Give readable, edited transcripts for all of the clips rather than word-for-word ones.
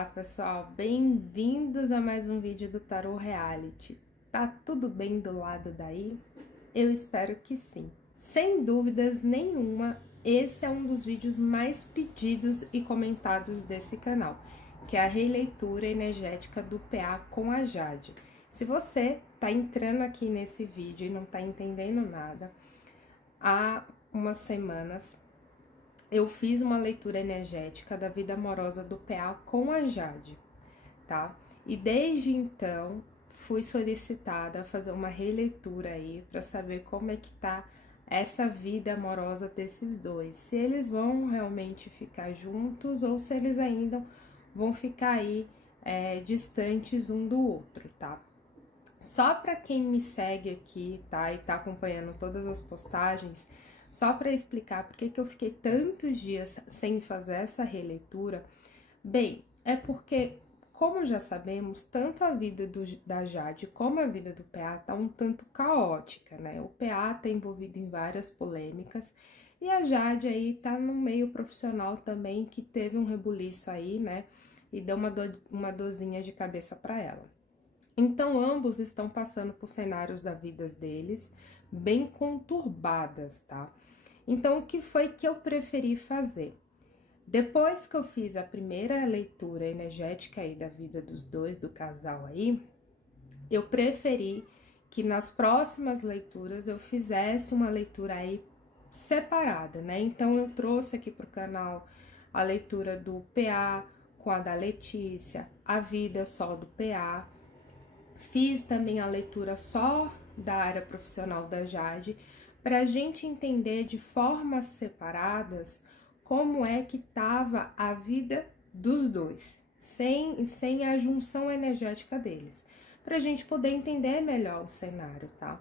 Olá pessoal, bem-vindos a mais um vídeo do Tarô Reality. Tá tudo bem do lado daí? Eu espero que sim. Sem dúvidas nenhuma, esse é um dos vídeos mais pedidos e comentados desse canal, que é a releitura energética do PA com a Jade. Se você tá entrando aqui nesse vídeo e não tá entendendo nada, há umas semanas eu fiz uma leitura energética da vida amorosa do PA com a Jade, tá? E desde então fui solicitada a fazer uma releitura aí para saber como é que tá essa vida amorosa desses dois, se eles vão realmente ficar juntos ou se eles ainda vão ficar aí distantes um do outro, tá? Só para quem me segue aqui, tá? E tá acompanhando todas as postagens, só para explicar por que eu fiquei tantos dias sem fazer essa releitura, bem, é porque, como já sabemos, tanto a vida da Jade como a vida do PA tá um tanto caótica, né? O PA tá envolvido em várias polêmicas e a Jade aí tá no meio profissional também, que teve um rebuliço aí, né? E deu uma dorzinha de cabeça para ela. Então, ambos estão passando por cenários da vida deles bem conturbadas, tá? Então, o que foi que eu preferi fazer? Depois que eu fiz a primeira leitura energética aí da vida dos dois, do casal aí, eu preferi que nas próximas leituras eu fizesse uma leitura aí separada, né? Então, eu trouxe aqui pro canal a leitura do PA com a da Letícia, a vida só do PA. Fiz também a leitura só da área profissional da Jade, para a gente entender de formas separadas como é que estava a vida dos dois, sem a junção energética deles, para a gente poder entender melhor o cenário, tá?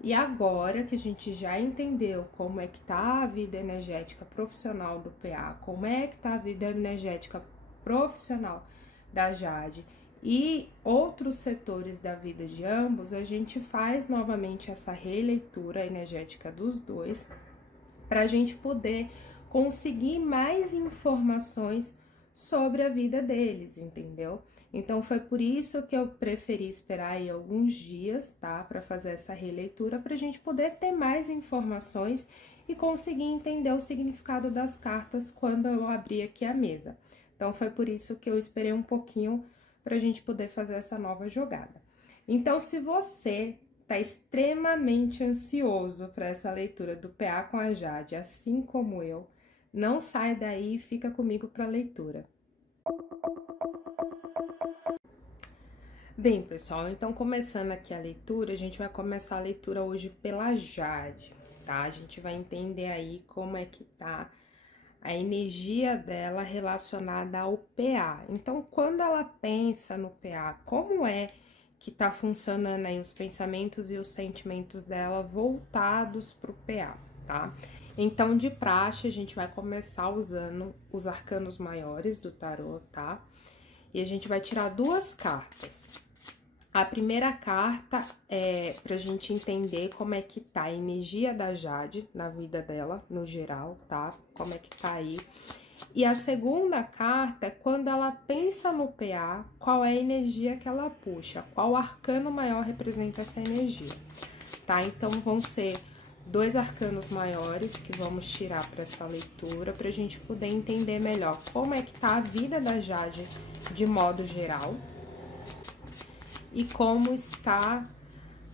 E agora que a gente já entendeu como é que tá a vida energética profissional do PA, como é que tá a vida energética profissional da Jade, e outros setores da vida de ambos, a gente faz novamente essa releitura energética dos dois, para a gente poder conseguir mais informações sobre a vida deles, entendeu? Então, foi por isso que eu preferi esperar aí alguns dias, tá? Para fazer essa releitura, para a gente poder ter mais informações e conseguir entender o significado das cartas quando eu abrir aqui a mesa. Então, foi por isso que eu esperei um pouquinho para a gente poder fazer essa nova jogada. Então, se você tá extremamente ansioso para essa leitura do PA com a Jade, assim como eu, não sai daí e fica comigo para a leitura. Bem, pessoal, então começando aqui a leitura, a gente vai começar a leitura hoje pela Jade, tá? A gente vai entender aí como é que tá a energia dela relacionada ao PA. Então, quando ela pensa no PA, como é que tá funcionando aí os pensamentos e os sentimentos dela voltados pro PA, tá? Então, de praxe, a gente vai começar usando os arcanos maiores do tarô, tá? E a gente vai tirar duas cartas. A primeira carta é pra gente entender como é que tá a energia da Jade na vida dela, no geral, tá? Como é que tá aí. E a segunda carta é quando ela pensa no PA, qual é a energia que ela puxa, qual arcano maior representa essa energia, tá? Então, vão ser dois arcanos maiores que vamos tirar para essa leitura, pra gente poder entender melhor como é que tá a vida da Jade de modo geral e como está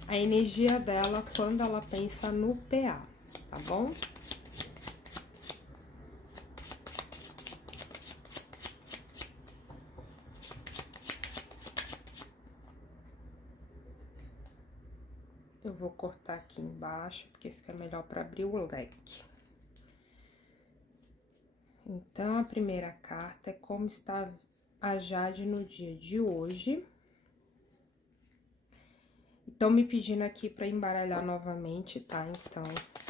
a energia dela quando ela pensa no PA, tá bom? Eu vou cortar aqui embaixo, porque fica melhor para abrir o leque. Então, a primeira carta é como está a Jade no dia de hoje. Estão me pedindo aqui para embaralhar novamente, tá? Então,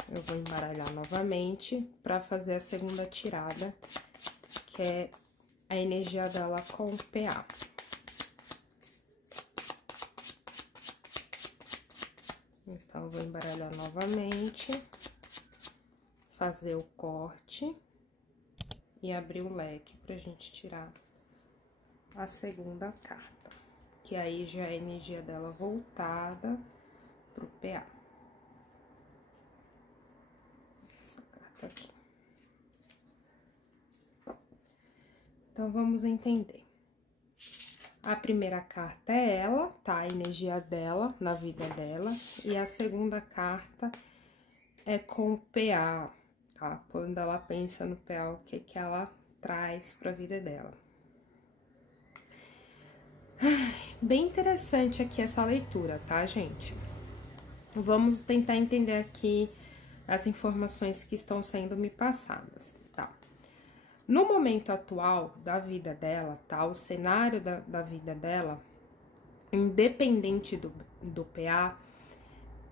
eu vou embaralhar novamente para fazer a segunda tirada, que é a energia dela com o PA. Então, eu vou embaralhar novamente, fazer o corte e abrir o leque pra gente tirar a segunda carta, que aí já é a energia dela voltada pro PA. Essa carta aqui. Então, vamos entender. A primeira carta é ela, tá? A energia dela, na vida dela. E a segunda carta é com o PA, tá? Quando ela pensa no PA, o que que ela traz pra vida dela. Bem interessante aqui essa leitura, tá, gente? Vamos tentar entender aqui as informações que estão sendo me passadas, tá? No momento atual da vida dela, tá? O cenário da vida dela, independente do PA,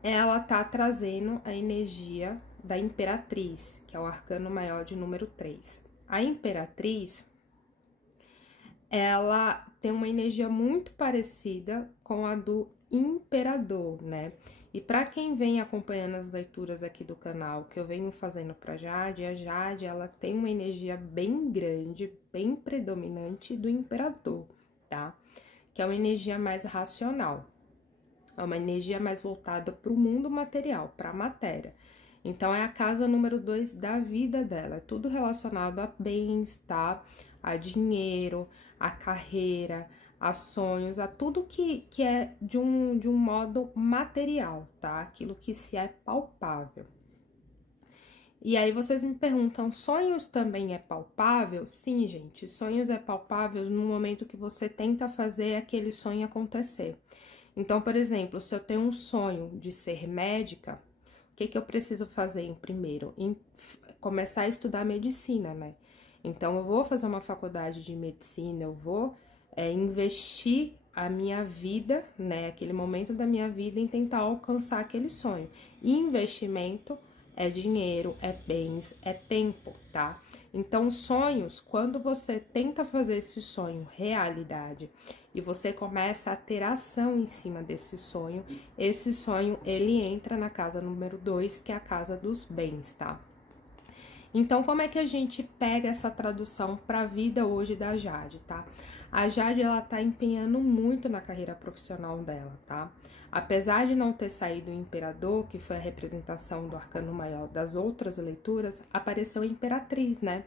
ela tá trazendo a energia da Imperatriz, que é o arcano maior de número 3. A Imperatriz, ela tem uma energia muito parecida com a do Imperador, né? E para quem vem acompanhando as leituras aqui do canal, que eu venho fazendo para Jade, a Jade, ela tem uma energia bem grande, bem predominante do Imperador, tá? Que é uma energia mais racional. É uma energia mais voltada para o mundo material, para a matéria. Então, é a casa número 2 da vida dela. É tudo relacionado a bens, tá? A dinheiro, a carreira, a sonhos, a tudo que é de um modo material, tá? Aquilo que se é palpável. E aí, vocês me perguntam, sonhos também é palpável? Sim, gente, sonhos é palpável no momento que você tenta fazer aquele sonho acontecer. Então, por exemplo, se eu tenho um sonho de ser médica, o que eu preciso fazer em primeiro? Começar a estudar medicina, né? Então, eu vou fazer uma faculdade de medicina, eu vou investir a minha vida, né? Aquele momento da minha vida em tentar alcançar aquele sonho. E investimento é dinheiro, é bens, é tempo, tá? Então, sonhos, quando você tenta fazer esse sonho realidade e você começa a ter ação em cima desse sonho, esse sonho, ele entra na casa número 2, que é a casa dos bens, tá? Então, como é que a gente pega essa tradução para a vida hoje da Jade, tá? A Jade, ela tá empenhando muito na carreira profissional dela, tá? Apesar de não ter saído o Imperador, que foi a representação do arcano maior das outras leituras, apareceu a Imperatriz, né?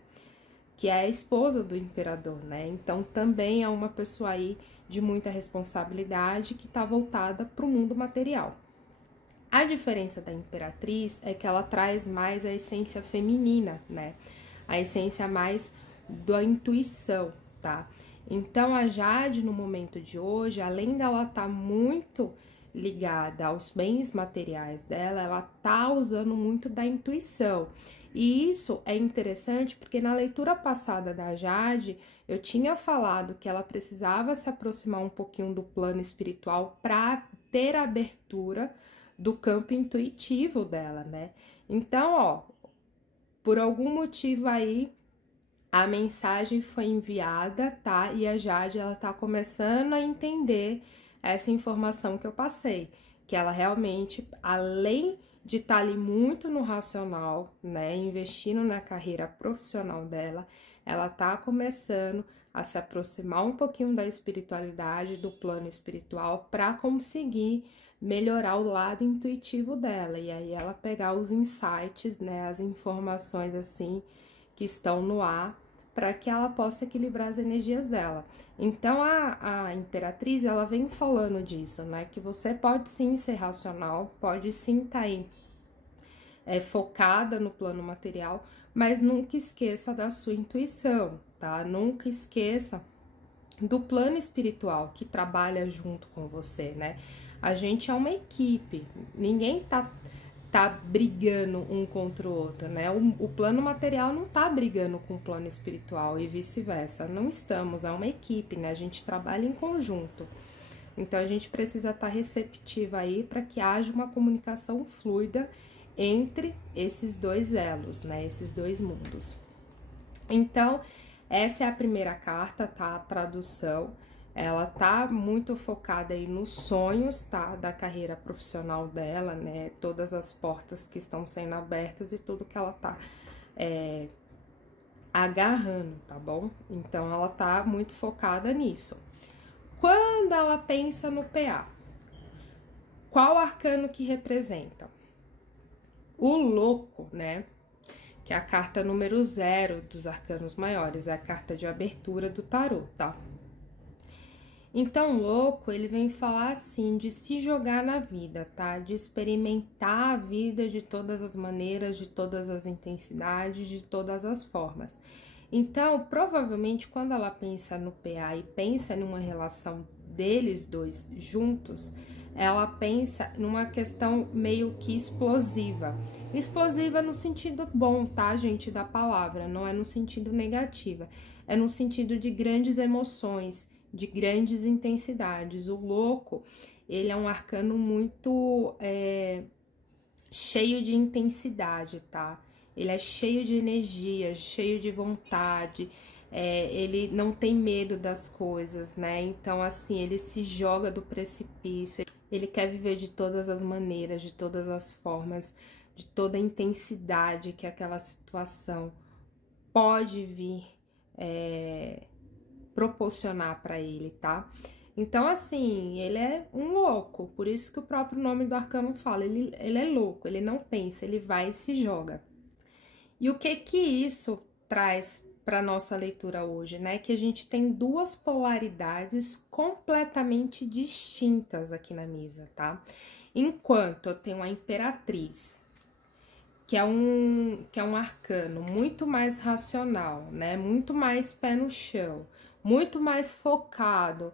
Que é a esposa do Imperador, né? Então, também é uma pessoa aí de muita responsabilidade que tá voltada para o mundo material. A diferença da Imperatriz é que ela traz mais a essência feminina, né? A essência mais da intuição, tá? Então, a Jade, no momento de hoje, além dela estar muito ligada aos bens materiais dela, ela tá usando muito da intuição. E isso é interessante porque na leitura passada da Jade, eu tinha falado que ela precisava se aproximar um pouquinho do plano espiritual para ter a abertura do campo intuitivo dela, né? Então, ó, por algum motivo aí, a mensagem foi enviada, tá? E a Jade, ela tá começando a entender essa informação que eu passei, que ela realmente, além de estar ali muito no racional, né, investindo na carreira profissional dela, ela tá começando a se aproximar um pouquinho da espiritualidade, do plano espiritual, para conseguir melhorar o lado intuitivo dela, e aí ela pegar os insights, né, as informações assim que estão no ar, para que ela possa equilibrar as energias dela. Então, a Imperatriz, ela vem falando disso, né? Que você pode sim ser racional, pode sim estar aí focada no plano material, mas nunca esqueça da sua intuição, tá? Nunca esqueça do plano espiritual que trabalha junto com você, né? A gente é uma equipe, ninguém tá brigando um contra o outro, né? O plano material não tá brigando com o plano espiritual e vice-versa. Não estamos, é uma equipe, né? A gente trabalha em conjunto. Então, a gente precisa estar receptiva aí para que haja uma comunicação fluida entre esses dois elos, né? Esses dois mundos. Então, essa é a primeira carta, tá? A tradução. Ela tá muito focada aí nos sonhos, tá? Da carreira profissional dela, né? Todas as portas que estão sendo abertas e tudo que ela tá agarrando, tá bom? Então, ela tá muito focada nisso. Quando ela pensa no PA, qual arcano que representa? O louco, né? Que é a carta número 0 dos arcanos maiores, é a carta de abertura do tarô, tá? Então, louco, ele vem falar assim, de se jogar na vida, tá? De experimentar a vida de todas as maneiras, de todas as intensidades, de todas as formas. Então, provavelmente, quando ela pensa no PA e pensa numa relação deles dois juntos, ela pensa numa questão meio que explosiva. Explosiva no sentido bom, tá, gente, da palavra, não é no sentido negativo, é no sentido de grandes emoções, de grandes intensidades. O louco, ele é um arcano muito cheio de intensidade, tá? Ele é cheio de energia, cheio de vontade, ele não tem medo das coisas, né? Então, assim, ele se joga do precipício, ele quer viver de todas as maneiras, de todas as formas, de toda a intensidade que aquela situação pode vir proporcionar para ele, tá? Então, assim, ele é um louco, por isso que o próprio nome do arcano fala, ele é louco, ele não pensa, ele vai e se joga. E o que isso traz para nossa leitura hoje, né? Que a gente tem duas polaridades completamente distintas aqui na mesa, tá? Enquanto eu tenho a Imperatriz, que é um arcano muito mais racional, né? Muito mais pé no chão, muito mais focado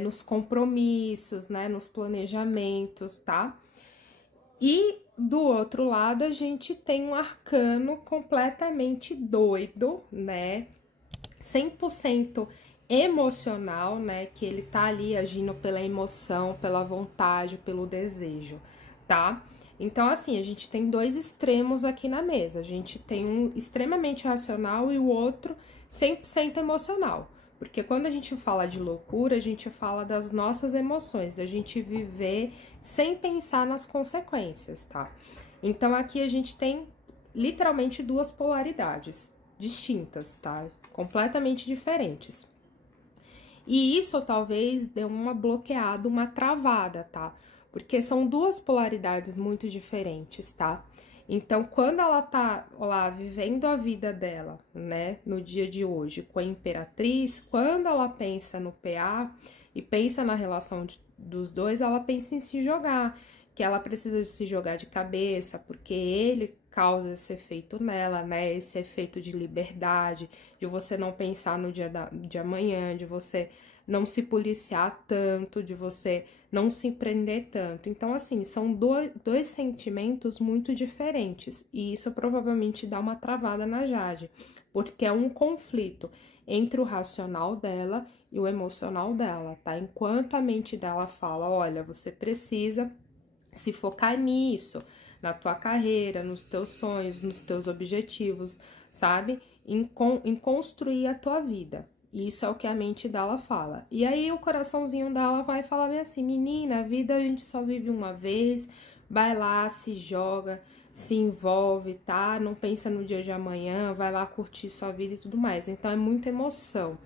nos compromissos, né? Nos planejamentos, tá? E do outro lado, a gente tem um arcano completamente doido, né? 100% emocional, né? Que ele tá ali agindo pela emoção, pela vontade, pelo desejo, tá? Então, assim, a gente tem dois extremos aqui na mesa. A gente tem um extremamente racional e o outro 100% emocional. Porque quando a gente fala de loucura, a gente fala das nossas emoções, da gente viver sem pensar nas consequências, tá? Então, aqui a gente tem literalmente duas polaridades distintas, tá? Completamente diferentes. E isso talvez dê uma bloqueada, uma travada, tá? Porque são duas polaridades muito diferentes, tá? Então, quando ela tá lá vivendo a vida dela, né, no dia de hoje, com a Imperatriz, quando ela pensa no PA e pensa na relação dos dois, ela pensa em se jogar, que ela precisa se jogar de cabeça, porque ele causa esse efeito nela, né, esse efeito de liberdade, de você não pensar no dia de amanhã, de você não se policiar tanto, de você não se prender tanto. Então, assim, são dois sentimentos muito diferentes. E isso provavelmente dá uma travada na Jade, porque é um conflito entre o racional dela e o emocional dela, tá? Enquanto a mente dela fala, olha, você precisa se focar nisso, na tua carreira, nos teus sonhos, nos teus objetivos, sabe? Em construir a tua vida. Isso é o que a mente dela fala. E aí o coraçãozinho dela vai falar bem assim, menina, a vida a gente só vive uma vez, vai lá, se joga, se envolve, tá? Não pensa no dia de amanhã, vai lá curtir sua vida e tudo mais. Então é muita emoção.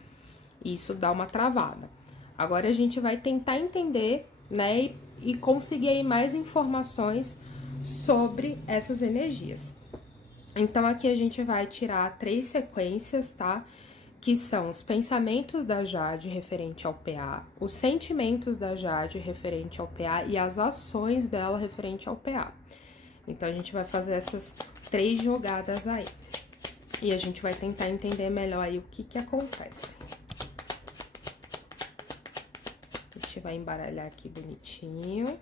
Isso dá uma travada. Agora a gente vai tentar entender, né, e conseguir aí mais informações sobre essas energias. Então aqui a gente vai tirar 3 sequências, tá? Que são os pensamentos da Jade referente ao PA, os sentimentos da Jade referente ao PA e as ações dela referente ao PA. Então, a gente vai fazer essas 3 jogadas aí. E a gente vai tentar entender melhor aí o que acontece. A gente vai embaralhar aqui bonitinho.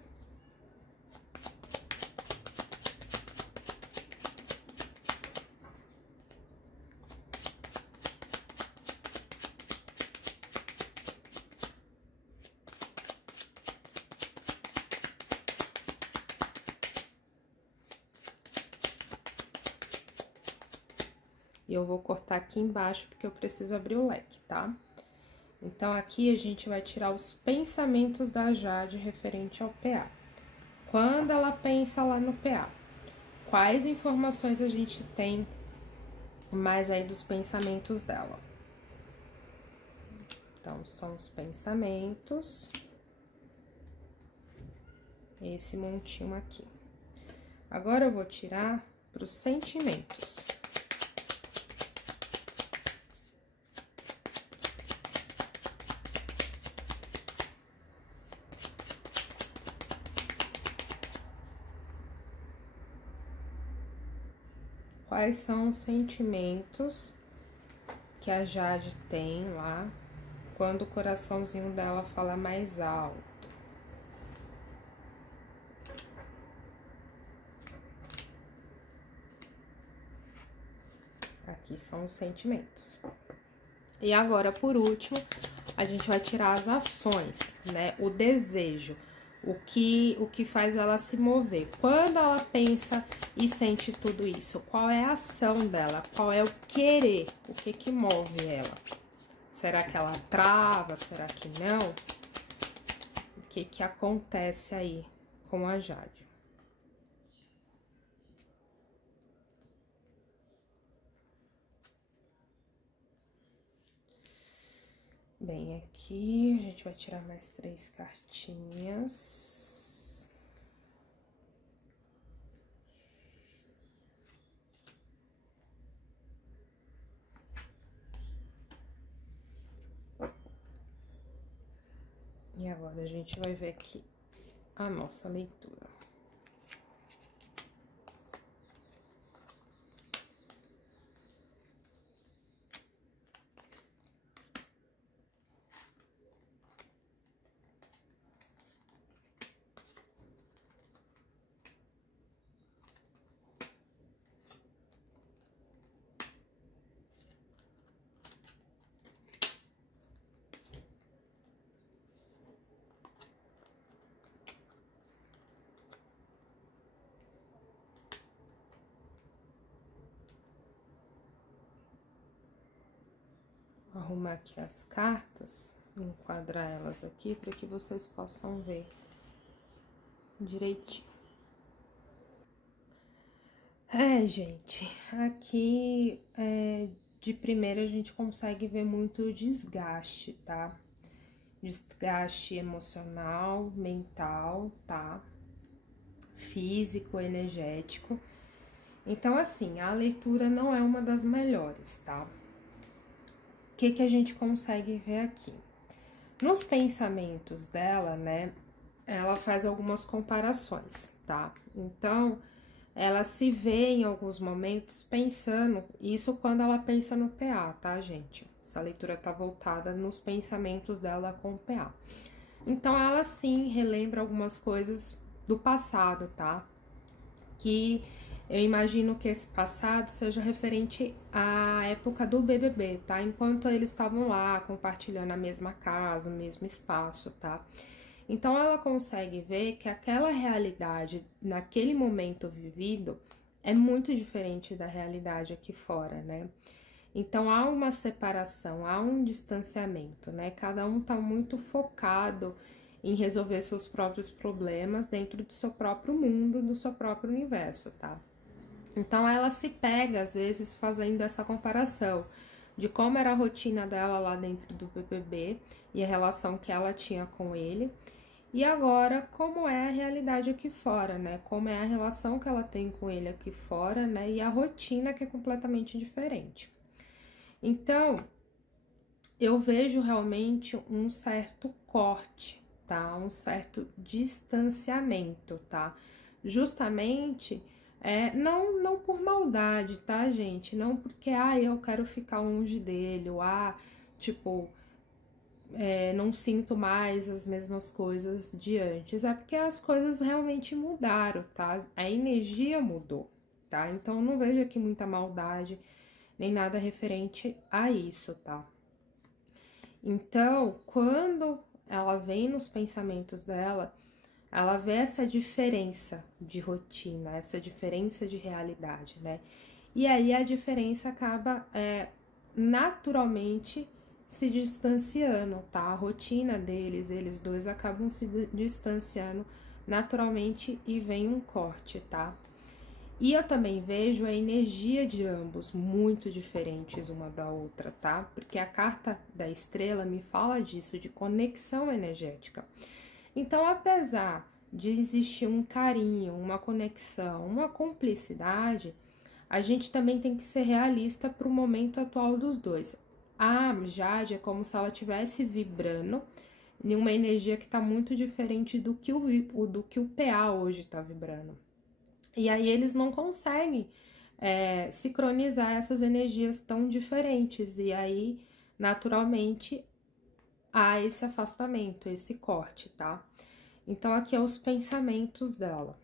E eu vou cortar aqui embaixo, porque eu preciso abrir o leque, tá? Então, aqui a gente vai tirar os pensamentos da Jade referente ao PA. Quando ela pensa lá no PA, quais informações a gente tem mais aí dos pensamentos dela. Então, são os pensamentos. Esse montinho aqui. Agora, eu vou tirar para os sentimentos. Quais são os sentimentos que a Jade tem lá quando o coraçãozinho dela fala mais alto? Aqui são os sentimentos. E agora, por último, a gente vai tirar as ações, né? O desejo, o que faz ela se mover. Quando ela pensa e sente tudo isso, qual é a ação dela? Qual é o querer? O que move ela? Será que ela trava? Será que não? O que acontece aí com a Jade? Bem, aqui a gente vai tirar mais 3 cartinhas. E agora a gente vai ver aqui a nossa leitura. Arrumar aqui as cartas, enquadrar elas aqui para que vocês possam ver direitinho. Gente, aqui de primeira a gente consegue ver muito desgaste, tá? Desgaste emocional, mental, tá? Físico, energético. Então, assim, a leitura não é uma das melhores, tá? O que a gente consegue ver aqui? Nos pensamentos dela, né, ela faz algumas comparações, tá? Então, ela se vê em alguns momentos pensando, isso quando ela pensa no PA, tá, gente? Essa leitura tá voltada nos pensamentos dela com o PA. Então, ela sim relembra algumas coisas do passado, tá? Que eu imagino que esse passado seja referente à época do BBB, tá? Enquanto eles estavam lá compartilhando a mesma casa, o mesmo espaço, tá? Então, ela consegue ver que aquela realidade, naquele momento vivido, é muito diferente da realidade aqui fora, né? Então, há uma separação, há um distanciamento, né? Cada um tá muito focado em resolver seus próprios problemas dentro do seu próprio mundo, do seu próprio universo, tá? Então, ela se pega, às vezes, fazendo essa comparação de como era a rotina dela lá dentro do BBB e a relação que ela tinha com ele. E agora, como é a realidade aqui fora, né? Como é a relação que ela tem com ele aqui fora, né? E a rotina que é completamente diferente. Então, eu vejo realmente um certo corte, tá? Um certo distanciamento, tá? Justamente, não por maldade, tá, gente? Não porque, eu quero ficar longe dele, ou, tipo... não sinto mais as mesmas coisas de antes, é porque as coisas realmente mudaram, tá? A energia mudou, tá? Então, eu não vejo aqui muita maldade, nem nada referente a isso, tá? Então, quando ela vem nos pensamentos dela, ela vê essa diferença de rotina, essa diferença de realidade, né? E aí, a diferença acaba naturalmente se distanciando, tá? A rotina deles, eles dois acabam se distanciando naturalmente e vem um corte, tá? E eu também vejo a energia de ambos muito diferentes uma da outra, tá? Porque a carta da estrela me fala disso, de conexão energética. Então, apesar de existir um carinho, uma conexão, uma cumplicidade, a gente também tem que ser realista para o momento atual dos dois. A Jade é como se ela estivesse vibrando em uma energia que está muito diferente do que o PA hoje está vibrando. E aí eles não conseguem sincronizar essas energias tão diferentes. E aí, naturalmente, há esse afastamento, esse corte, tá? Então, aqui é os pensamentos dela.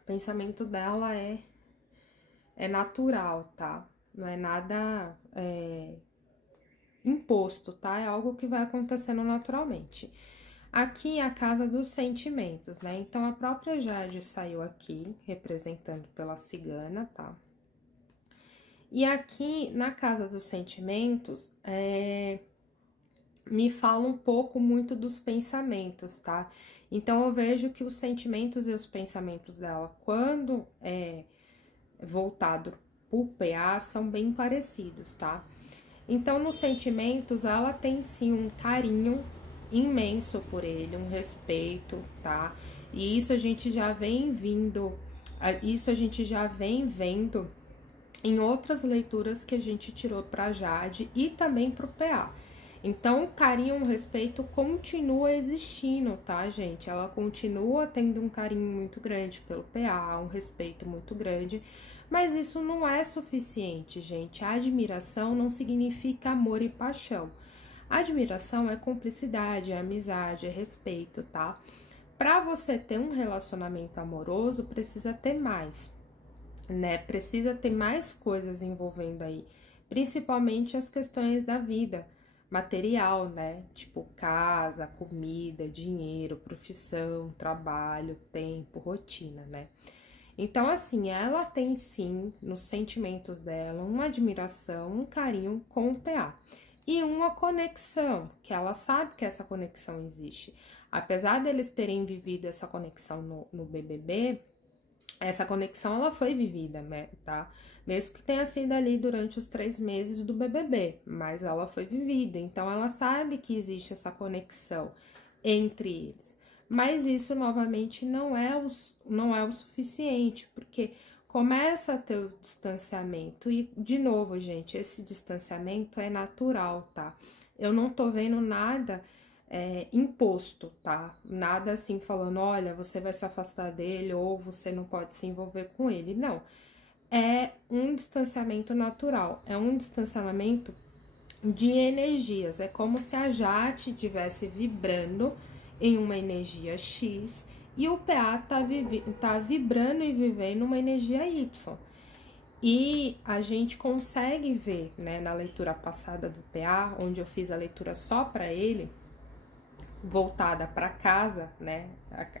O pensamento dela é natural, tá? Não é nada imposto, tá? É algo que vai acontecendo naturalmente. Aqui é a casa dos sentimentos, né? Então, a própria Jade saiu aqui, representando pela cigana, tá? E aqui, na casa dos sentimentos, me fala um pouco muito dos pensamentos, tá? Então, eu vejo que os sentimentos e os pensamentos dela, quando voltado pro PA, são bem parecidos, tá? Então, nos sentimentos, ela tem sim um carinho imenso por ele, um respeito, tá? E isso a gente já vem vendo em outras leituras que a gente tirou pra Jade e também pro PA. Então, o carinho, o respeito continua existindo, tá, gente? Ela continua tendo um carinho muito grande pelo PA, um respeito muito grande, mas isso não é suficiente, gente. A admiração não significa amor e paixão. A admiração é cumplicidade, é amizade, é respeito, tá? Pra você ter um relacionamento amoroso, precisa ter mais, né? Precisa ter mais coisas envolvendo aí, principalmente as questões da vida material, né? Tipo casa, comida, dinheiro, profissão, trabalho, tempo, rotina, né? Então, assim, ela tem sim, nos sentimentos dela, uma admiração, um carinho com o PA. E uma conexão, que ela sabe que essa conexão existe. Apesar deles terem vivido essa conexão no BBB, essa conexão ela foi vivida, né, tá? Mesmo que tenha sido ali durante os 3 meses do BBB, mas ela foi vivida. Então, ela sabe que existe essa conexão entre eles. Mas isso, novamente, não é o suficiente, porque começa a ter o distanciamento. E, de novo, gente, esse distanciamento é natural, tá? Eu não tô vendo nada imposto, tá? Nada assim falando, olha, você vai se afastar dele ou você não pode se envolver com ele. Não. É um distanciamento natural, é um distanciamento de energias. É como se a Jade estivesse vibrando em uma energia X e o PA tá vibrando e vivendo uma energia Y. E a gente consegue ver, né, na leitura passada do PA, onde eu fiz a leitura só para ele, voltada para casa, né,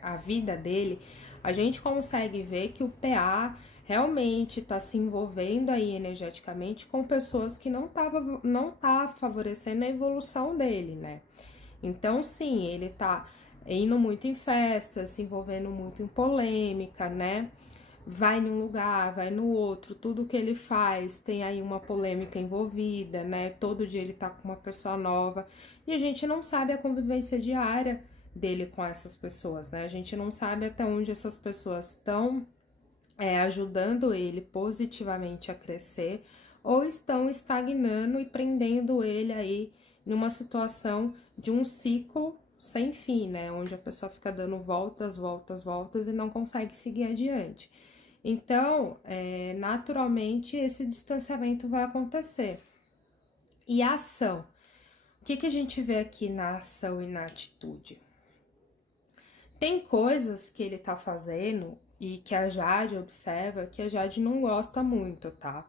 a vida dele, a gente consegue ver que o PA realmente está se envolvendo aí energeticamente com pessoas que não tá favorecendo a evolução dele, né? Então, sim, ele tá indo muito em festas, se envolvendo muito em polêmica, né? Vai num lugar, vai no outro, tudo que ele faz tem aí uma polêmica envolvida, né? Todo dia ele tá com uma pessoa nova e a gente não sabe a convivência diária dele com essas pessoas, né? A gente não sabe até onde essas pessoas estão ajudando ele positivamente a crescer ou estão estagnando e prendendo ele aí numa situação de um ciclo sem fim, né? Onde a pessoa fica dando voltas, voltas, voltas e não consegue seguir adiante. Então, naturalmente, esse distanciamento vai acontecer. E a ação? O que a gente vê aqui na ação e na atitude? Tem coisas que ele tá fazendo e que a Jade observa que a Jade não gosta muito, tá?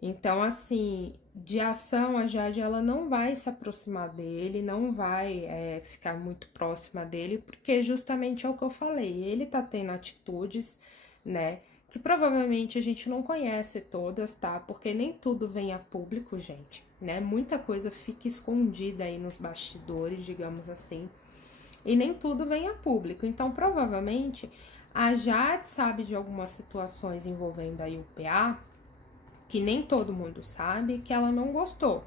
Então, assim, de ação, a Jade, ela não vai se aproximar dele, não vai ficar muito próxima dele, porque justamente é o que eu falei, ele tá tendo atitudes, né, que provavelmente a gente não conhece todas, tá? Porque nem tudo vem a público, gente, né? Muita coisa fica escondida aí nos bastidores, digamos assim, e nem tudo vem a público. Então, provavelmente, A Jade sabe de algumas situações envolvendo aí o PA, que nem todo mundo sabe, que ela não gostou,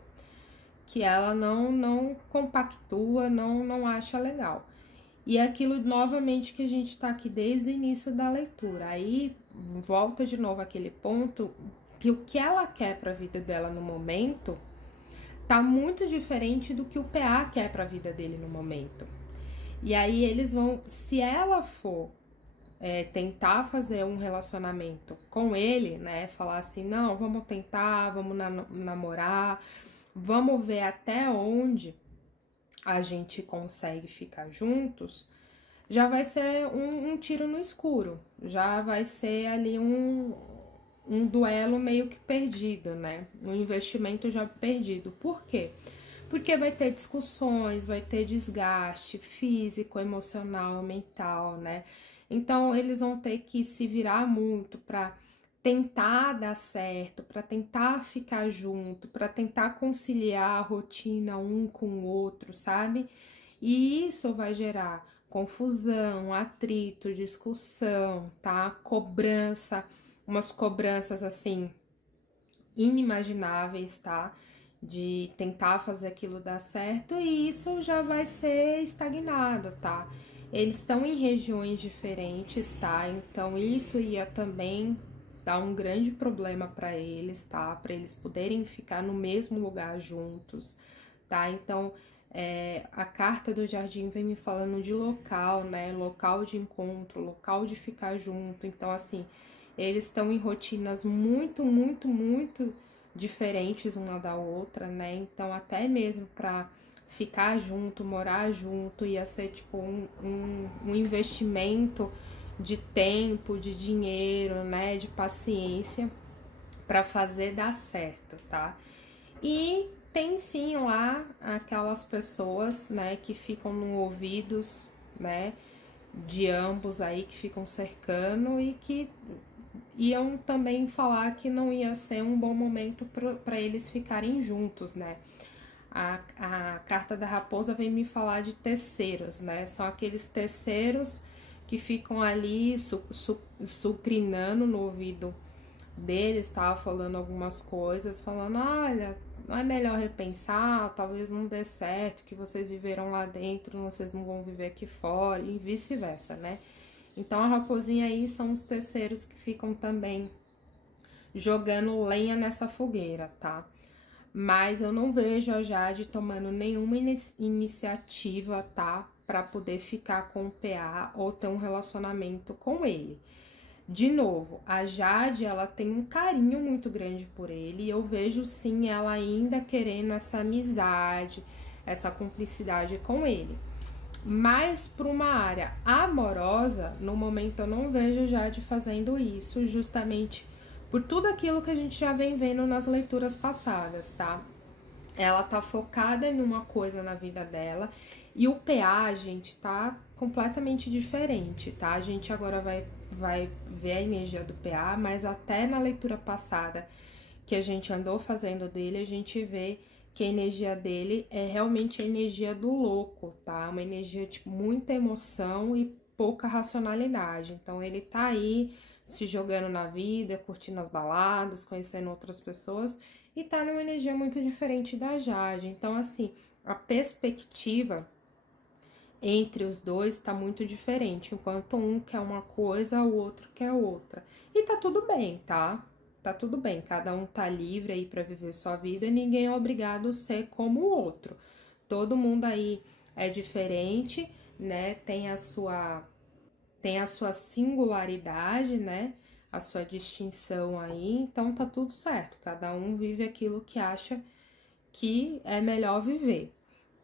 que ela não compactua, não acha legal. E é aquilo novamente que a gente tá aqui desde o início da leitura. Aí volta de novo aquele ponto que o que ela quer pra vida dela no momento tá muito diferente do que o PA quer pra vida dele no momento. E aí eles vão, se ela for tentar fazer um relacionamento com ele, né, falar assim, não, vamos tentar, vamos namorar, vamos ver até onde a gente consegue ficar juntos, já vai ser um tiro no escuro, já vai ser ali um duelo meio que perdido, né? Um investimento já perdido. Por quê? Porque vai ter discussões, vai ter desgaste físico, emocional, mental, né? Então, eles vão ter que se virar muito para tentar dar certo, para tentar ficar junto, para tentar conciliar a rotina um com o outro, sabe? E isso vai gerar confusão, atrito, discussão, tá? Cobrança, umas cobranças assim inimagináveis, tá? De tentar fazer aquilo dar certo e isso já vai ser estagnado, tá? Eles estão em regiões diferentes, tá? Então isso ia também dar um grande problema para eles, tá? Para eles poderem ficar no mesmo lugar juntos, tá? Então a carta do jardim vem me falando de local, né? Local de encontro, local de ficar junto. Então, assim, eles estão em rotinas muito diferentes uma da outra, né? Então, até mesmo para ficar junto, morar junto, ia ser tipo um investimento de tempo, de dinheiro, né? De paciência para fazer dar certo, tá? E tem sim lá aquelas pessoas, né, que ficam no ouvidos, né, de ambos aí, que ficam cercando e que iam também falar que não ia ser um bom momento para eles ficarem juntos, né. A carta da raposa vem me falar de terceiros, né, são aqueles terceiros que ficam ali sucrinando no ouvido deles, tava falando algumas coisas, falando, olha, não é melhor repensar, talvez não dê certo, que vocês viveram lá dentro, vocês não vão viver aqui fora, e vice-versa, né? Então, a raposinha aí são os terceiros que ficam também jogando lenha nessa fogueira, tá? Mas eu não vejo a Jade tomando nenhuma iniciativa, tá? Pra poder ficar com o PA ou ter um relacionamento com ele. De novo, a Jade, ela tem um carinho muito grande por ele e eu vejo sim ela ainda querendo essa amizade, essa cumplicidade com ele. Mas para uma área amorosa, no momento eu não vejo a Jade fazendo isso, justamente por tudo aquilo que a gente já vem vendo nas leituras passadas, tá? Ela tá focada em uma coisa na vida dela e o PA, gente, tá completamente diferente, tá? A gente agora vai ver a energia do PA, mas até na leitura passada que a gente andou fazendo dele, a gente vê que a energia dele é realmente a energia do louco, tá? Uma energia de muita emoção e pouca racionalidade. Então, ele tá aí se jogando na vida, curtindo as baladas, conhecendo outras pessoas e tá numa energia muito diferente da Jade. Então, assim, a perspectiva entre os dois tá muito diferente, enquanto um quer uma coisa, o outro quer outra. E tá tudo bem, tá? Tá tudo bem, cada um tá livre aí pra viver sua vida e ninguém é obrigado a ser como o outro. Todo mundo aí é diferente, né? Tem a sua singularidade, né? A sua distinção aí, então tá tudo certo. Cada um vive aquilo que acha que é melhor viver,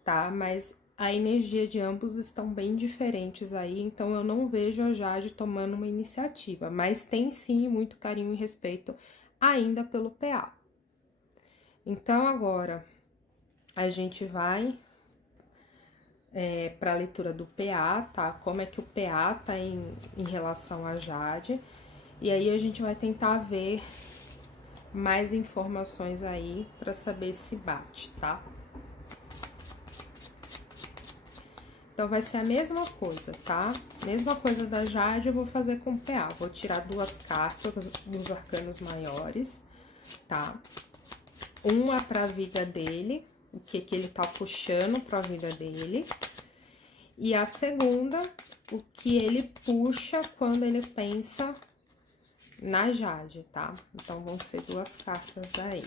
tá? Mas a energia de ambos estão bem diferentes aí, então eu não vejo a Jade tomando uma iniciativa, mas tem sim muito carinho e respeito ainda pelo PA. Então agora a gente vai para a leitura do PA, tá? Como é que o PA tá em relação a Jade, e aí a gente vai tentar ver mais informações aí para saber se bate, tá? Então, vai ser a mesma coisa, tá? Mesma coisa da Jade, eu vou fazer com o PA. Vou tirar 2 cartas dos arcanos maiores, tá? Uma pra vida dele, o que ele tá puxando pra vida dele. E a segunda, o que ele puxa quando ele pensa na Jade, tá? Então, vão ser 2 cartas aí.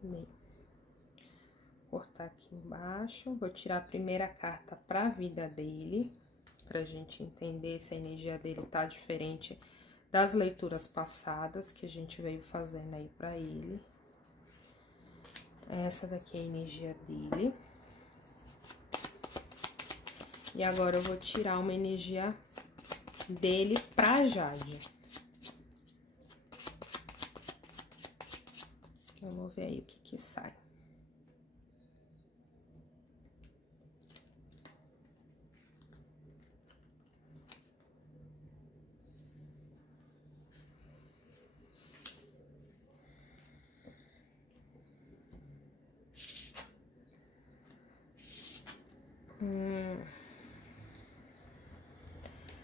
Bem, vou cortar aqui embaixo, vou tirar a primeira carta pra vida dele, pra gente entender se a energia dele tá diferente das leituras passadas que a gente veio fazendo aí pra ele. Essa daqui é a energia dele. E agora eu vou tirar uma energia dele pra Jade. Vamos ver aí o que sai.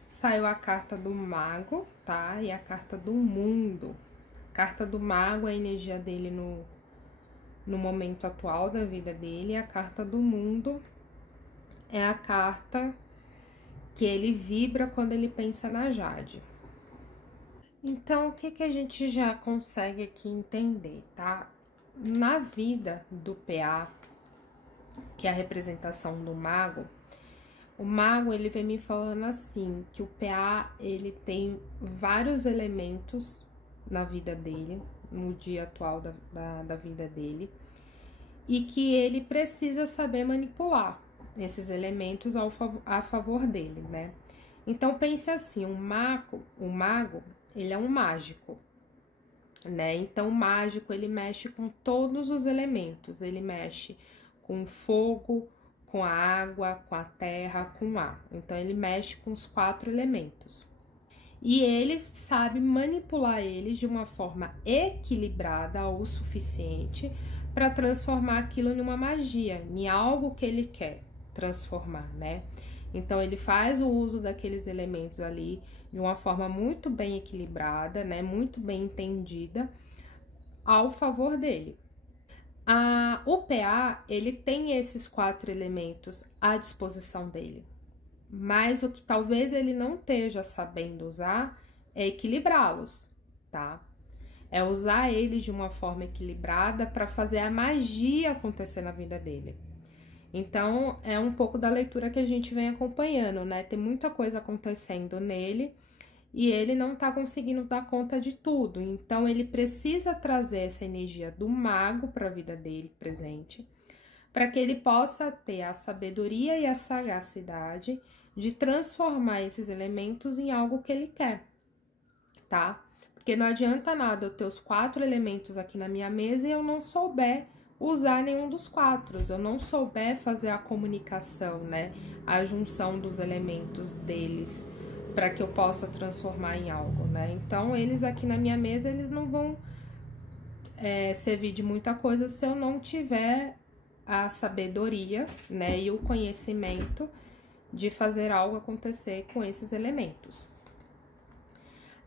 Saiu a carta do Mago, tá? E a carta do Mundo. A carta do Mago é a energia dele no momento atual da vida dele. E a carta do Mundo é a carta que ele vibra quando ele pensa na Jade. Então, o que a gente já consegue aqui entender, tá? Na vida do PA, que é a representação do Mago, o Mago, ele vem me falando assim, que o PA, ele tem vários elementos na vida dele, no dia atual da vida dele, e que ele precisa saber manipular esses elementos a favor dele, né? Então, pense assim, o mago, ele é um mágico, né? Então, o mágico, ele mexe com todos os elementos, ele mexe com o fogo, com a água, com a terra, com o ar. Então, ele mexe com os 4 elementos. E ele sabe manipular eles de uma forma equilibrada o suficiente para transformar aquilo em uma magia, em algo que ele quer transformar, né? Então, ele faz o uso daqueles elementos ali de uma forma muito bem equilibrada, né? Muito bem entendida ao favor dele. O PA, ele tem esses 4 elementos à disposição dele, mas o que talvez ele não esteja sabendo usar é equilibrá-los, tá? É usar eles de uma forma equilibrada para fazer a magia acontecer na vida dele. Então, é um pouco da leitura que a gente vem acompanhando, né? Tem muita coisa acontecendo nele e ele não tá conseguindo dar conta de tudo. Então, ele precisa trazer essa energia do mago para a vida dele presente, para que ele possa ter a sabedoria e a sagacidade de transformar esses elementos em algo que ele quer, tá? Porque não adianta nada eu ter os 4 elementos aqui na minha mesa e eu não souber usar nenhum dos 4, eu não souber fazer a comunicação, né? A junção dos elementos deles para que eu possa transformar em algo, né? Então, eles aqui na minha mesa, eles não vão servir de muita coisa se eu não tiver a sabedoria, né? E o conhecimento de fazer algo acontecer com esses elementos.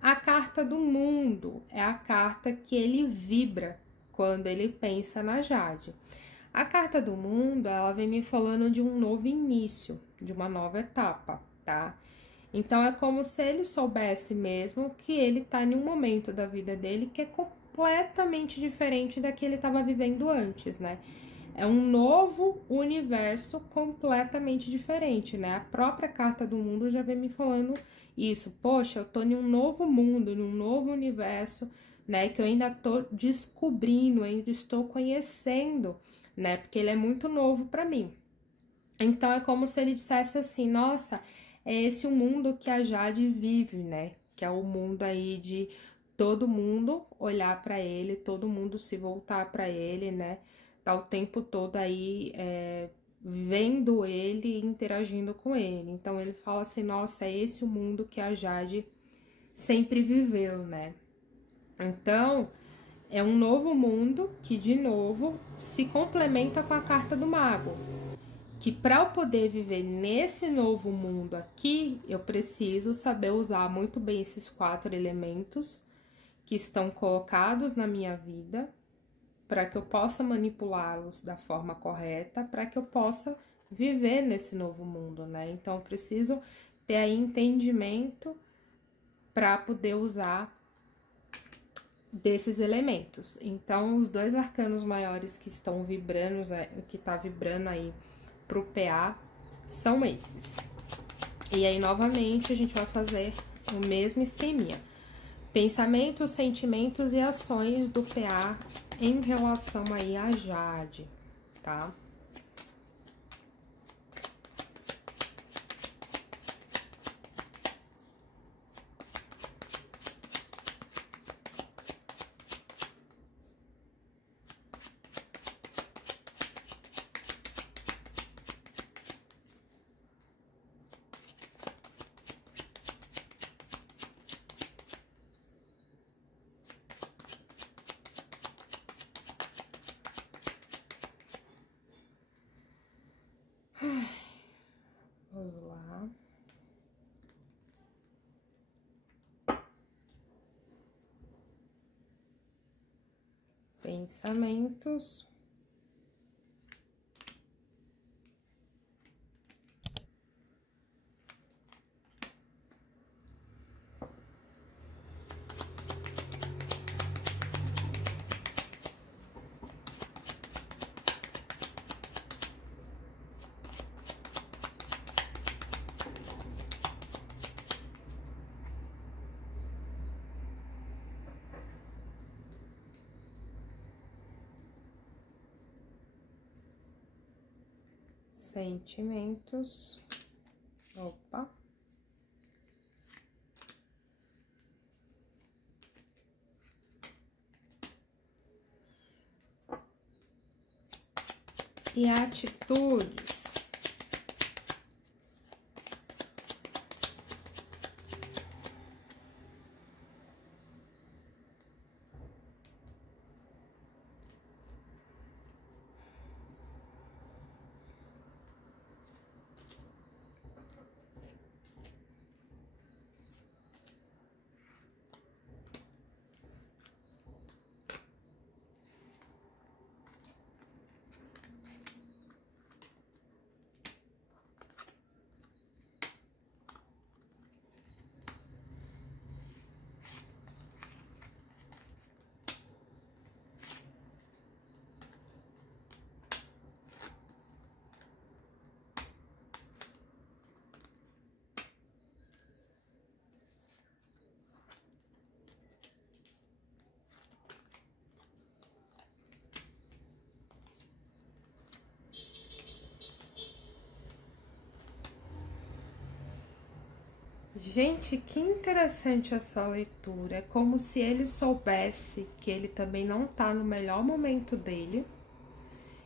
A carta do Mundo é a carta que ele vibra quando ele pensa na Jade. A carta do Mundo, ela vem me falando de um novo início, de uma nova etapa, tá? Então, é como se ele soubesse mesmo que ele tá em um momento da vida dele que é completamente diferente da que ele estava vivendo antes, né? É um novo universo completamente diferente, né? A própria carta do Mundo já vem me falando isso. Poxa, eu tô em um novo mundo, num novo universo, né? Que eu ainda tô descobrindo, ainda estou conhecendo, né? Porque ele é muito novo para mim. Então, é como se ele dissesse assim, nossa, é esse o mundo que a Jade vive, né? Que é o mundo aí de todo mundo olhar para ele, todo mundo se voltar para ele, né? Tá o tempo todo aí vendo ele e interagindo com ele. Então, ele fala assim, nossa, é esse o mundo que a Jade sempre viveu, né? Então, é um novo mundo que, de novo, se complementa com a carta do mago. Que para eu poder viver nesse novo mundo aqui, eu preciso saber usar muito bem esses 4 elementos que estão colocados na minha vida, para que eu possa manipulá-los da forma correta, para que eu possa viver nesse novo mundo, né? Então, eu preciso ter aí entendimento para poder usar desses elementos. Então, os 2 arcanos maiores que estão vibrando, que tá vibrando aí pro PA, são esses. E aí, novamente, a gente vai fazer o mesmo esqueminha. Pensamentos, sentimentos e ações do PA em relação aí a Jade, tá? Vamos lá. Pensamentos. Sentimentos. Opa. E atitudes. Gente, que interessante essa leitura. É como se ele soubesse que ele também não tá no melhor momento dele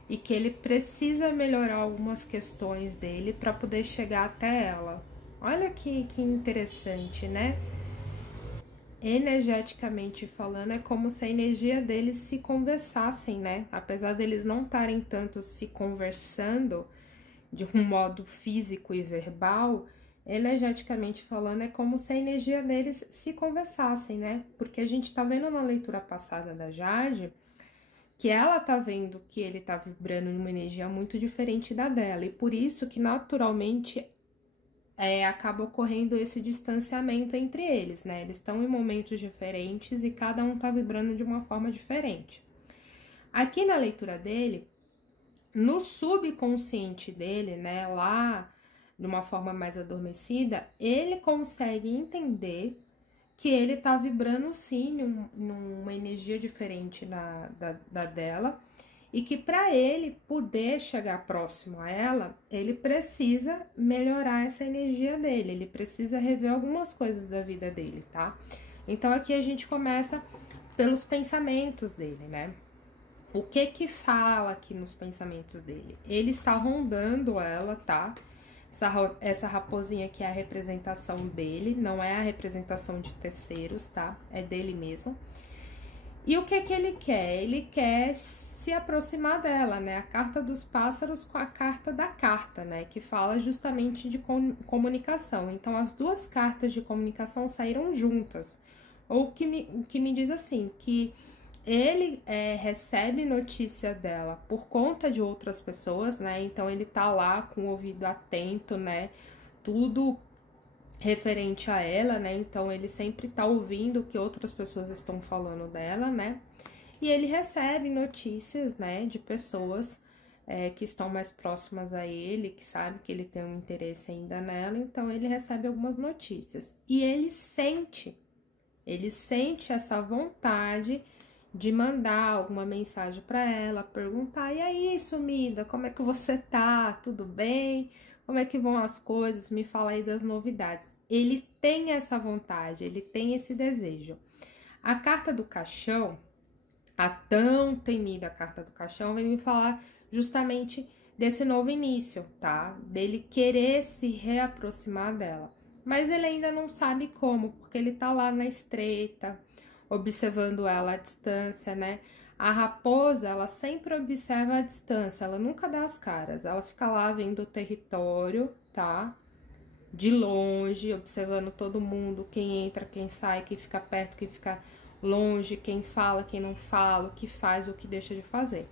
e que ele precisa melhorar algumas questões dele para poder chegar até ela. Olha que interessante, né? Energeticamente falando, é como se a energia deles se conversassem, né? Apesar deles não estarem tanto se conversando de um modo físico e verbal, energeticamente falando, é como se a energia deles se conversassem, né? Porque a gente tá vendo na leitura passada da Jade que ela tá vendo que ele tá vibrando em uma energia muito diferente da dela, e por isso que naturalmente acaba ocorrendo esse distanciamento entre eles, né? Eles estão em momentos diferentes e cada um tá vibrando de uma forma diferente. Aqui na leitura dele, no subconsciente dele, né, lá de uma forma mais adormecida, ele consegue entender que ele tá vibrando sim numa energia diferente da dela, e que para ele poder chegar próximo a ela, ele precisa melhorar essa energia dele, ele precisa rever algumas coisas da vida dele, tá? Então aqui a gente começa pelos pensamentos dele, né? O que que fala aqui nos pensamentos dele? Ele está rondando ela, tá? Essa raposinha aqui é a representação dele, não é a representação de terceiros, tá? É dele mesmo. E o que que ele quer? Ele quer se aproximar dela, né? A carta dos pássaros com a carta da carta, né? Que fala justamente de comunicação. Então, as duas cartas de comunicação saíram juntas. Ou o que me diz assim, que ele recebe notícia dela por conta de outras pessoas, né? Então, ele tá lá com o ouvido atento, né? Tudo referente a ela, né? Então, ele sempre tá ouvindo o que outras pessoas estão falando dela, né? E ele recebe notícias, né, de pessoas que estão mais próximas a ele, que sabe que ele tem um interesse ainda nela, então ele recebe algumas notícias. E ele sente essa vontade de mandar alguma mensagem para ela, perguntar: e aí, sumida, como é que você tá? Tudo bem? Como é que vão as coisas? Me fala aí das novidades. Ele tem essa vontade, ele tem esse desejo. A carta do caixão, a tão temida carta do caixão, vem me falar justamente desse novo início, tá? Dele querer se reaproximar dela. Mas ele ainda não sabe como, porque ele tá lá na estreita, observando ela à distância, né? A raposa, ela sempre observa a distância, ela nunca dá as caras. Ela fica lá vendo o território, tá? De longe, observando todo mundo, quem entra, quem sai, quem fica perto, quem fica longe, quem fala, quem não fala, o que faz, o que deixa de fazer.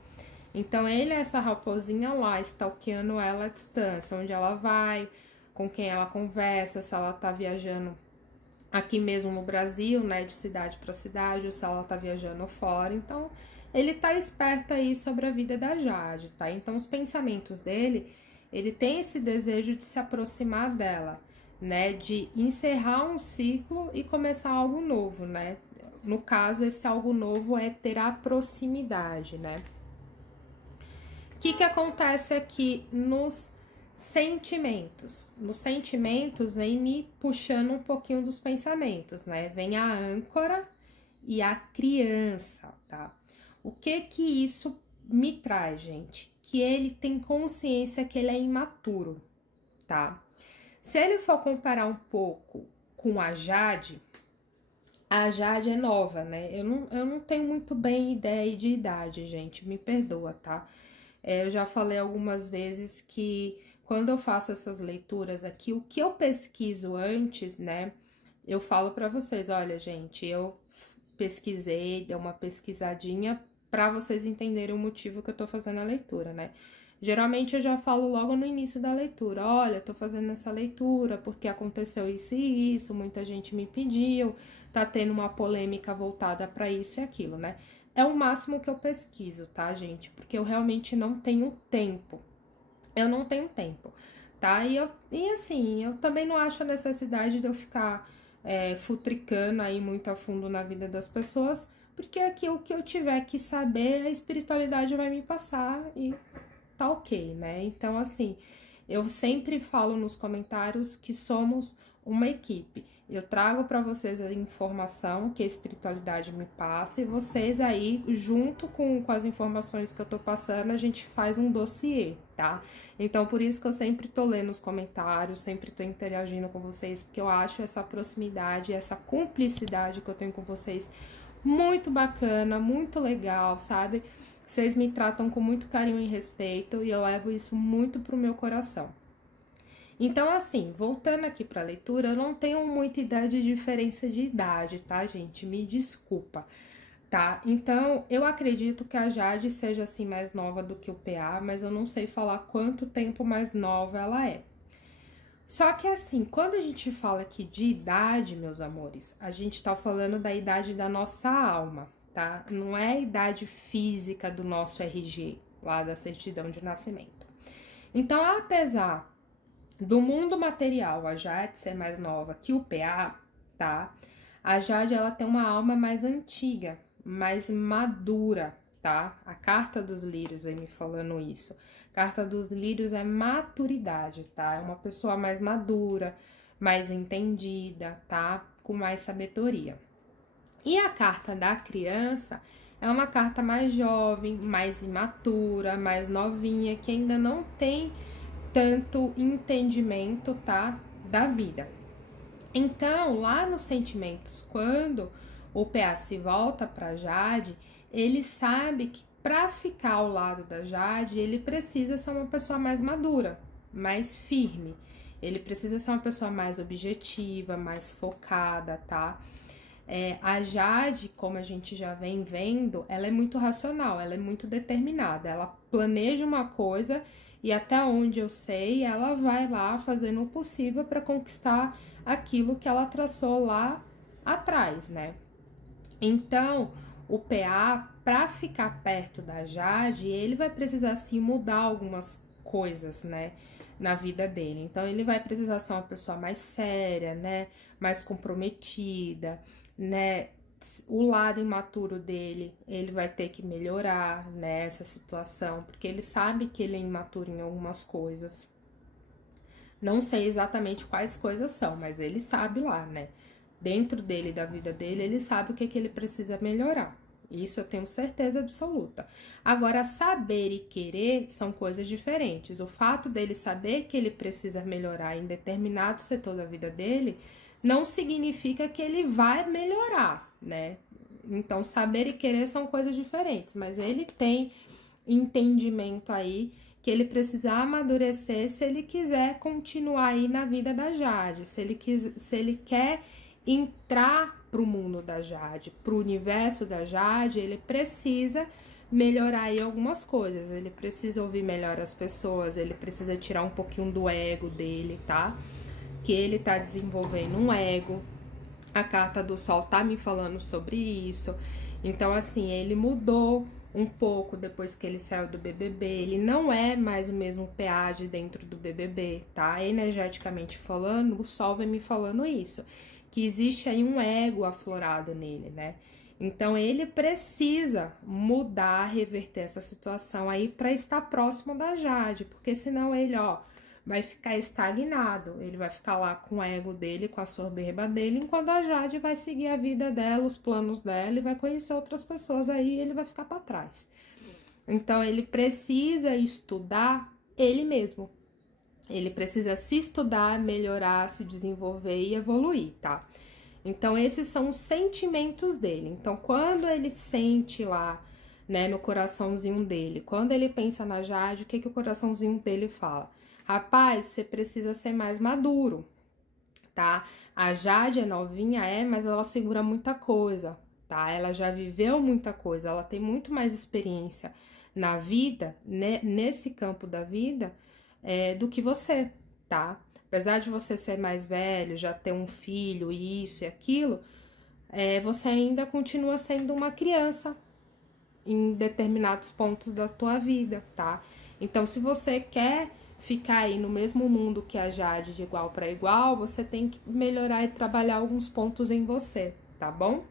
Então, ele é essa raposinha lá, stalkeando ela à distância, onde ela vai, com quem ela conversa, se ela tá viajando aqui mesmo no Brasil, né, de cidade para cidade, ou se ela tá viajando fora. Então, ele tá esperto aí sobre a vida da Jade, tá? Então, os pensamentos dele, ele tem esse desejo de se aproximar dela, né, de encerrar um ciclo e começar algo novo, né? No caso, esse algo novo é ter a proximidade, né? O que acontece aqui nos sentimentos? Nos sentimentos, vem me puxando um pouquinho dos pensamentos, né? Vem a âncora e a criança, tá? O que isso me traz, gente? Que ele tem consciência que ele é imaturo, tá? Se ele for comparar um pouco com a Jade é nova, né? Eu não tenho muito bem ideia de idade, gente, me perdoa, tá? Eu já falei algumas vezes que quando eu faço essas leituras aqui, o que eu pesquiso antes, né? Eu falo pra vocês: olha, gente, eu pesquisei, dei uma pesquisadinha pra vocês entenderem o motivo que eu tô fazendo a leitura, né? Geralmente eu já falo logo no início da leitura: olha, tô fazendo essa leitura porque aconteceu isso e isso, muita gente me pediu, tá tendo uma polêmica voltada pra isso e aquilo, né? É o máximo que eu pesquiso, tá, gente? Porque eu realmente não tenho tempo. Eu não tenho tempo, tá? E assim, eu também não acho a necessidade de eu ficar futricando aí muito a fundo na vida das pessoas, porque aqui o que eu tiver que saber, a espiritualidade vai me passar e tá ok, né? Então, assim, eu sempre falo nos comentários que somos uma equipe. Eu trago para vocês a informação que a espiritualidade me passa e vocês aí, junto com as informações que eu tô passando, a gente faz um dossiê, tá? Então, por isso que eu sempre tô lendo os comentários, sempre tô interagindo com vocês, porque eu acho essa proximidade, essa cumplicidade que eu tenho com vocês muito bacana, muito legal, sabe? Vocês me tratam com muito carinho e respeito e eu levo isso muito pro meu coração. Então, assim, voltando aqui pra leitura, eu não tenho muita ideia de diferença de idade, tá, gente? Me desculpa, tá? Então, eu acredito que a Jade seja, assim, mais nova do que o PA, mas eu não sei falar quanto tempo mais nova ela é. Só que, assim, quando a gente fala aqui de idade, meus amores, a gente tá falando da idade da nossa alma, tá? Não é a idade física do nosso RG, lá da certidão de nascimento. Então, apesar do mundo material, a Jade ser mais nova que o PA, tá? A Jade, ela tem uma alma mais antiga, mais madura, tá? A carta dos lírios vem me falando isso. Carta dos lírios é maturidade, tá? É uma pessoa mais madura, mais entendida, tá? Com mais sabedoria. E a carta da criança é uma carta mais jovem, mais imatura, mais novinha, que ainda não tem tanto entendimento, tá? Da vida. Então, lá nos sentimentos, quando o PA se volta para Jade, ele sabe que para ficar ao lado da Jade, ele precisa ser uma pessoa mais madura, mais firme. Ele precisa ser uma pessoa mais objetiva, mais focada, tá? A Jade, como a gente já vem vendo, ela é muito racional, ela é muito determinada. Ela planeja uma coisa e até onde eu sei, ela vai lá fazendo o possível para conquistar aquilo que ela traçou lá atrás, né? Então, o PA, para ficar perto da Jade, ele vai precisar sim mudar algumas coisas, né, na vida dele. Então, ele vai precisar ser uma pessoa mais séria, né, mais comprometida, né? O lado imaturo dele, ele vai ter que melhorar nessa situação, porque ele sabe que ele é imaturo em algumas coisas. Não sei exatamente quais coisas são, mas ele sabe lá, né? Dentro dele, da vida dele, ele sabe o que ele precisa melhorar. Isso eu tenho certeza absoluta. Agora, saber e querer são coisas diferentes. O fato dele saber que ele precisa melhorar em determinado setor da vida dele não significa que ele vai melhorar, né? Então, saber e querer são coisas diferentes, mas ele tem entendimento aí que ele precisa amadurecer se ele quiser continuar aí na vida da Jade, se ele quer entrar pro mundo da Jade, pro universo da Jade, ele precisa melhorar aí algumas coisas, ele precisa ouvir melhor as pessoas, ele precisa tirar um pouquinho do ego dele, tá? Que ele tá desenvolvendo um ego, a carta do Sol tá me falando sobre isso, então assim, ele mudou um pouco depois que ele saiu do BBB, ele não é mais o mesmo PA de dentro do BBB, tá? Energeticamente falando, o Sol vem me falando isso, que existe aí um ego aflorado nele, né? Então, ele precisa mudar, reverter essa situação aí para estar próximo da Jade, porque senão ele, ó, vai ficar estagnado, ele vai ficar lá com o ego dele, com a soberba dele, enquanto a Jade vai seguir a vida dela, os planos dela e vai conhecer outras pessoas aí e ele vai ficar para trás. Então, ele precisa estudar ele mesmo. Ele precisa se estudar, melhorar, se desenvolver e evoluir, tá? Então, esses são os sentimentos dele. Então, quando ele sente lá, né, no coraçãozinho dele, quando ele pensa na Jade, o que o coraçãozinho dele fala? Rapaz, você precisa ser mais maduro, tá? A Jade é novinha, mas ela segura muita coisa, tá? Ela já viveu muita coisa, ela tem muito mais experiência na vida, né, nesse campo da vida, do que você, tá? Apesar de você ser mais velho, já ter um filho, isso e aquilo, você ainda continua sendo uma criança em determinados pontos da tua vida, tá? Então, se você quer ficar aí no mesmo mundo que a Jade, de igual para igual, você tem que melhorar e trabalhar alguns pontos em você, tá bom?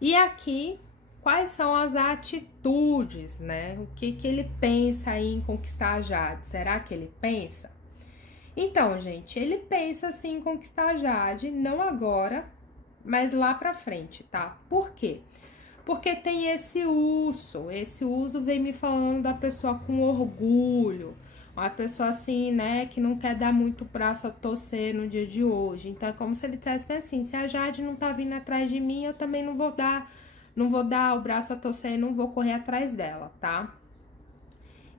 E aqui, quais são as atitudes, né? O que ele pensa aí em conquistar a Jade? Será que ele pensa? Então, gente, ele pensa assim em conquistar a Jade, não agora, mas lá pra frente, tá? Por quê? Porque tem esse uso vem me falando da pessoa com orgulho, uma pessoa assim, né, que não quer dar muito braço a torcer no dia de hoje. Então, é como se ele dissesse assim, se a Jade não tá vindo atrás de mim, eu também não vou dar o braço a torcer e não vou correr atrás dela, tá?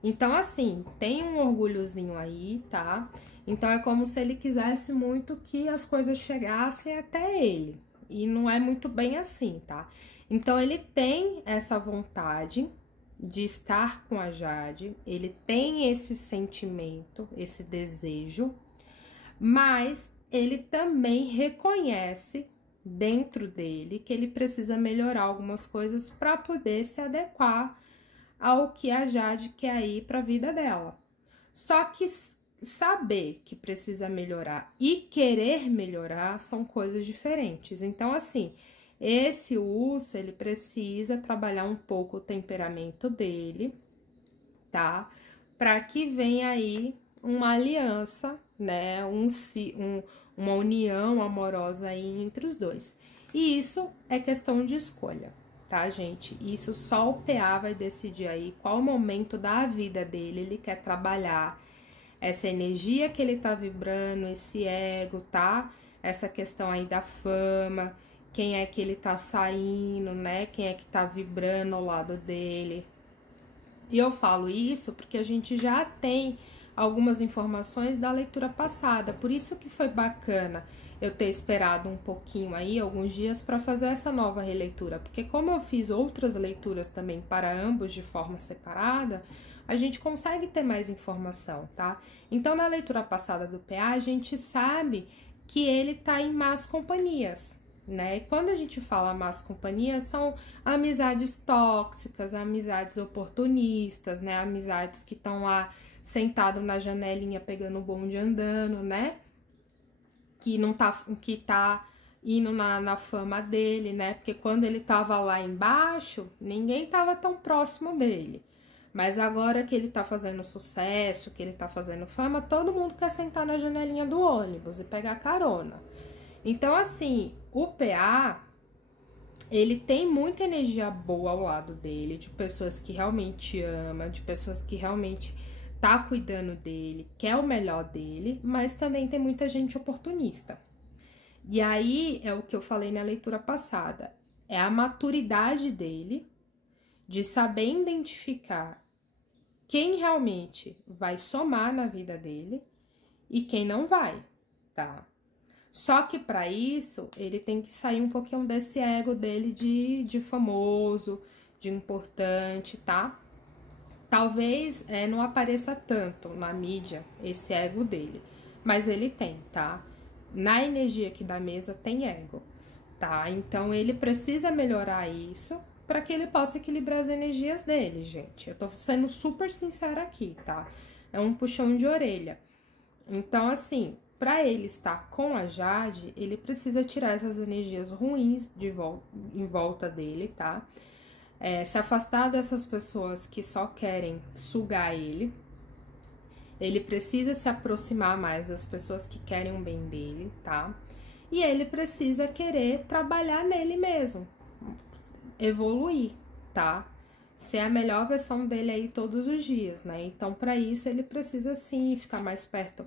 Então, assim, tem um orgulhozinho aí, tá? Então, é como se ele quisesse muito que as coisas chegassem até ele. E não é muito bem assim, tá? Então, ele tem essa vontade de estar com a Jade, ele tem esse sentimento, esse desejo, mas ele também reconhece dentro dele que ele precisa melhorar algumas coisas para poder se adequar ao que a Jade quer ir para a vida dela. Só que saber que precisa melhorar e querer melhorar são coisas diferentes. Então, assim, esse urso, ele precisa trabalhar um pouco o temperamento dele, tá? Para que venha aí uma aliança, né? Uma união amorosa aí entre os dois. E isso é questão de escolha, tá, gente? Isso só o PA vai decidir aí qual momento da vida dele ele quer trabalhar essa energia que ele tá vibrando, esse ego, tá? Essa questão aí da fama, quem é que ele tá saindo, né? Quem é que tá vibrando ao lado dele. E eu falo isso porque a gente já tem algumas informações da leitura passada, por isso que foi bacana eu ter esperado um pouquinho aí, alguns dias, para fazer essa nova releitura, porque como eu fiz outras leituras também para ambos de forma separada, a gente consegue ter mais informação, tá? Então, na leitura passada do PA, a gente sabe que ele tá em más companhias, né? E quando a gente fala más companhias, são amizades tóxicas, amizades oportunistas, né? Amizades que estão lá sentado na janelinha pegando o bonde andando, né? Que tá indo na fama dele, né? Porque quando ele tava lá embaixo, ninguém tava tão próximo dele. Mas agora que ele tá fazendo sucesso, que ele tá fazendo fama, todo mundo quer sentar na janelinha do ônibus e pegar carona. Então, assim, o PA, ele tem muita energia boa ao lado dele, de pessoas que realmente ama, de pessoas que realmente tá cuidando dele, quer o melhor dele, mas também tem muita gente oportunista. E aí, é o que eu falei na leitura passada, é a maturidade dele de saber identificar quem realmente vai somar na vida dele e quem não vai, tá? Só que para isso, ele tem que sair um pouquinho desse ego dele de famoso, de importante, tá? Talvez não apareça tanto na mídia esse ego dele, mas ele tem, tá? Na energia aqui da mesa tem ego, tá? Então ele precisa melhorar isso para que ele possa equilibrar as energias dele, gente. Eu tô sendo super sincera aqui, tá? É um puxão de orelha. Então, assim, para ele estar com a Jade, ele precisa tirar essas energias ruins em volta dele, tá? Se afastar dessas pessoas que só querem sugar ele. Ele precisa se aproximar mais das pessoas que querem o bem dele, tá? E ele precisa querer trabalhar nele mesmo, evoluir, tá? Ser a melhor versão dele aí todos os dias, né? Então, para isso, ele precisa sim ficar mais perto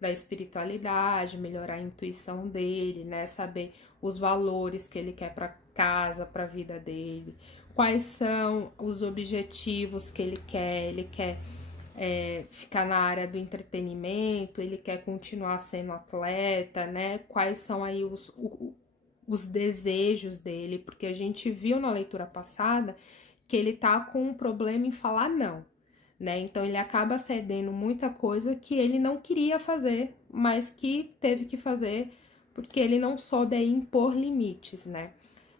da espiritualidade, melhorar a intuição dele, né? Saber os valores que ele quer para casa, para a vida dele, quais são os objetivos que ele quer ficar na área do entretenimento, ele quer continuar sendo atleta, né? Quais são aí os desejos dele, porque a gente viu na leitura passada que ele tá com um problema em falar não, né? Então ele acaba cedendo muita coisa que ele não queria fazer, mas que teve que fazer porque ele não soube aí impor limites, né?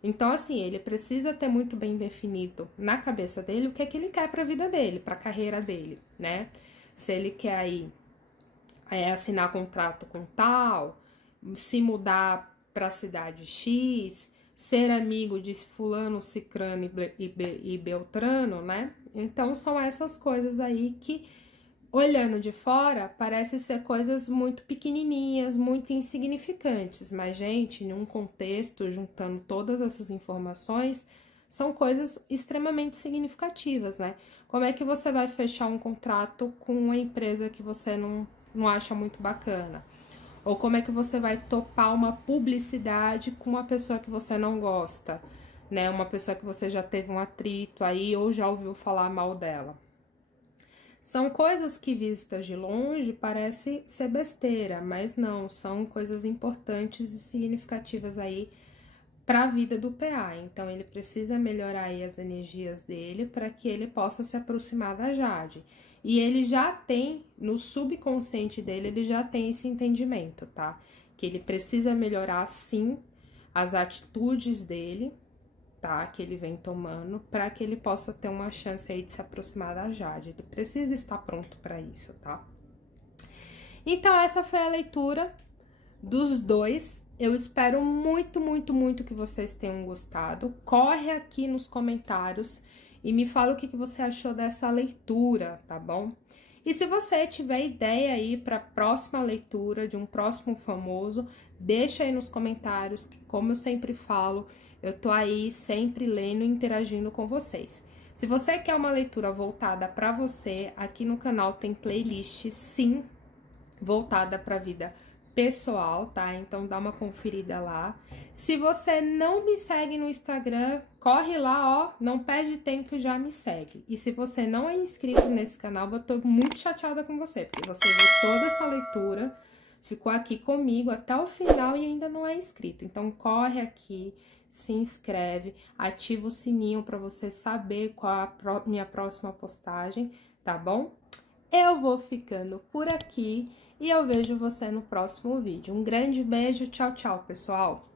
Então, assim, ele precisa ter muito bem definido na cabeça dele o que é que ele quer para a vida dele, para a carreira dele, né? Se ele quer aí assinar contrato com tal, se mudar para a cidade X, ser amigo de fulano, cicrano e beltrano, né? Então, são essas coisas aí que, olhando de fora, parece ser coisas muito pequenininhas, muito insignificantes, mas, gente, em um contexto, juntando todas essas informações, são coisas extremamente significativas, né? Como é que você vai fechar um contrato com uma empresa que você não acha muito bacana? Ou como é que você vai topar uma publicidade com uma pessoa que você não gosta, né? Uma pessoa que você já teve um atrito aí ou já ouviu falar mal dela. São coisas que, vistas de longe, parece ser besteira, mas não, são coisas importantes e significativas aí para a vida do PA. Então, ele precisa melhorar aí as energias dele para que ele possa se aproximar da Jade. E ele já tem, no subconsciente dele, ele já tem esse entendimento, tá? Que ele precisa melhorar, sim, as atitudes dele, tá? Que ele vem tomando, para que ele possa ter uma chance aí de se aproximar da Jade. Ele precisa estar pronto para isso, tá? Então, essa foi a leitura dos dois. Eu espero muito, muito, muito que vocês tenham gostado. Corre aqui nos comentários e me fala o que você achou dessa leitura, tá bom? E se você tiver ideia aí para próxima leitura de um próximo famoso, deixa aí nos comentários, que como eu sempre falo, eu tô aí sempre lendo e interagindo com vocês. Se você quer uma leitura voltada para você, aqui no canal tem playlist, sim, voltada para a vida pessoal, tá? Então dá uma conferida lá. Se você não me segue no Instagram, corre lá, ó, não perde tempo, já me segue. E se você não é inscrito nesse canal, eu tô muito chateada com você, porque você viu toda essa leitura, ficou aqui comigo até o final e ainda não é inscrito. Então corre aqui, se inscreve, ativa o sininho para você saber qual a minha próxima postagem, tá bom? Eu vou ficando por aqui e eu vejo você no próximo vídeo. Um grande beijo, tchau, tchau, pessoal!